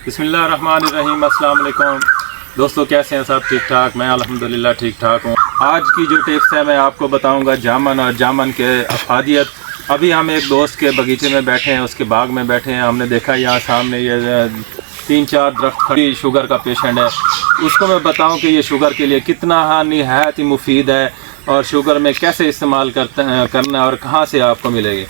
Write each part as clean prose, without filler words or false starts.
बिस्मिल्लाहिर्रहमानिर्रहीम। अस्सलाम वालेकुम दोस्तों, कैसे हैं सब? ठीक ठाक? मैं अल्हम्दुलिल्लाह ठीक ठाक हूँ। आज की जो टिप्स है मैं आपको बताऊँगा जामन और जामन के अफादियत। अभी हम एक दोस्त के बगीचे में बैठे हैं, उसके बाग में बैठे हैं। हमने देखा यहाँ सामने ये 3-4 दरख्त खड़ी शुगर का पेशेंट है। उसको मैं बताऊँ कि ये शुगर के लिए कितना निहायत ही मुफीद है और शुगर में कैसे इस्तेमाल करना और कहाँ से आपको मिलेगी।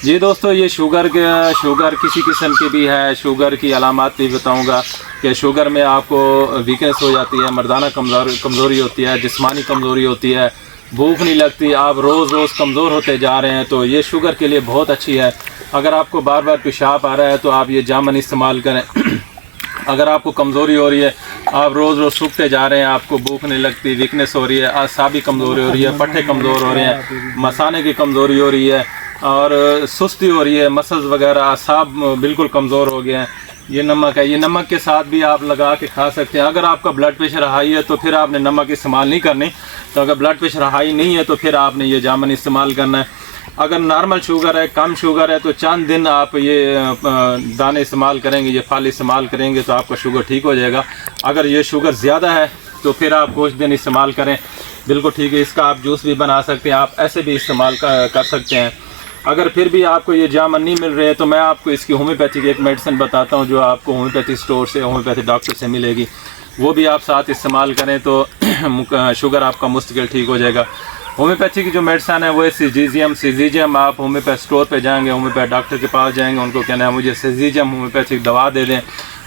जी दोस्तों, ये शुगर किसी किस्म की भी है। शुगर की अलामात भी बताऊंगा कि शुगर में आपको वीकनेस हो जाती है, मर्दाना कमज़ोरी होती है, जिस्मानी कमज़ोरी होती है, भूख नहीं लगती, आप रोज़ रोज़ कमज़ोर होते जा रहे हैं। तो ये शुगर के लिए बहुत अच्छी है। अगर आपको बार बार पेशाब आ रहा है तो आप ये जामन इस्तेमाल करें। अगर आपको कमज़ोरी हो रही है, आप रोज़ रोज़ सूखते जा रहे हैं, आपको भूख नहीं लगती, वीकनेस हो रही है, आसाबी कमज़ोरी हो रही है, पट्टे कमज़ोर हो रहे हैं, मसाने की कमज़ोरी हो रही है और सुस्ती हो रही है, मसल्स वगैरह असाब बिल्कुल कमज़ोर हो गए हैं। ये नमक है, ये नमक के साथ भी आप लगा के खा सकते हैं। अगर आपका ब्लड प्रेशर हाई है तो फिर आपने नमक इस्तेमाल नहीं करनी। तो अगर ब्लड प्रेशर हाई नहीं है तो फिर आपने ये जामन इस्तेमाल करना है। अगर नॉर्मल शुगर है, कम शुगर है, तो चंद दिन आप ये दाने इस्तेमाल करेंगे, ये फल इस्तेमाल करेंगे तो आपका शुगर ठीक हो जाएगा। अगर ये शुगर ज़्यादा है तो फिर आप कुछ दिन इस्तेमाल करें, बिल्कुल ठीक है। इसका आप जूस भी बना सकते हैं, आप ऐसे भी इस्तेमाल कर सकते हैं। अगर फिर भी आपको ये जामन नहीं मिल रहे है तो मैं आपको इसकी होम्योपैथिक एक मेडिसिन बताता हूँ जो आपको होम्योपैथिक स्टोर से, होम्योपैथिक डॉक्टर से मिलेगी। वो भी आप साथ इस्तेमाल करें तो शुगर आपका मुस्तकिल ठीक हो जाएगा। होम्योपैथी की जो मेडिसिन है वो है सीजीजियम। आप होम्योपैथ स्टोर पे जाएंगे, होम्योपैथ डॉक्टर के पास जाएंगे, उनको कहना है मुझे सीजीजियम होम्योपैथिक दवा दे दें।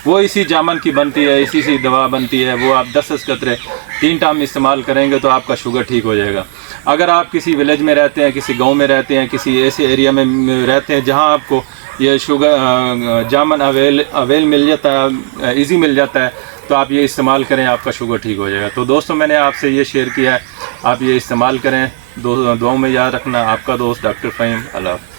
वो इसी जामन की बनती है, इसी से दवा बनती है। वो आप 10 कतरे 3 टाइम इस्तेमाल करेंगे तो आपका शुगर ठीक हो जाएगा। अगर आप किसी विलेज में रहते हैं, किसी गांव में रहते हैं, किसी ऐसे एरिया में रहते हैं जहां आपको ये शुगर जामन अवेल मिल जाता है, ईजी मिल जाता है, तो आप ये इस्तेमाल करें, आपका शुगर ठीक हो जाएगा। तो दोस्तों, मैंने आपसे ये शेयर किया है, आप ये इस्तेमाल करें। दुआओं में याद रखना। आपका दोस्त डॉक्टर फ़हीम। अल्लाह।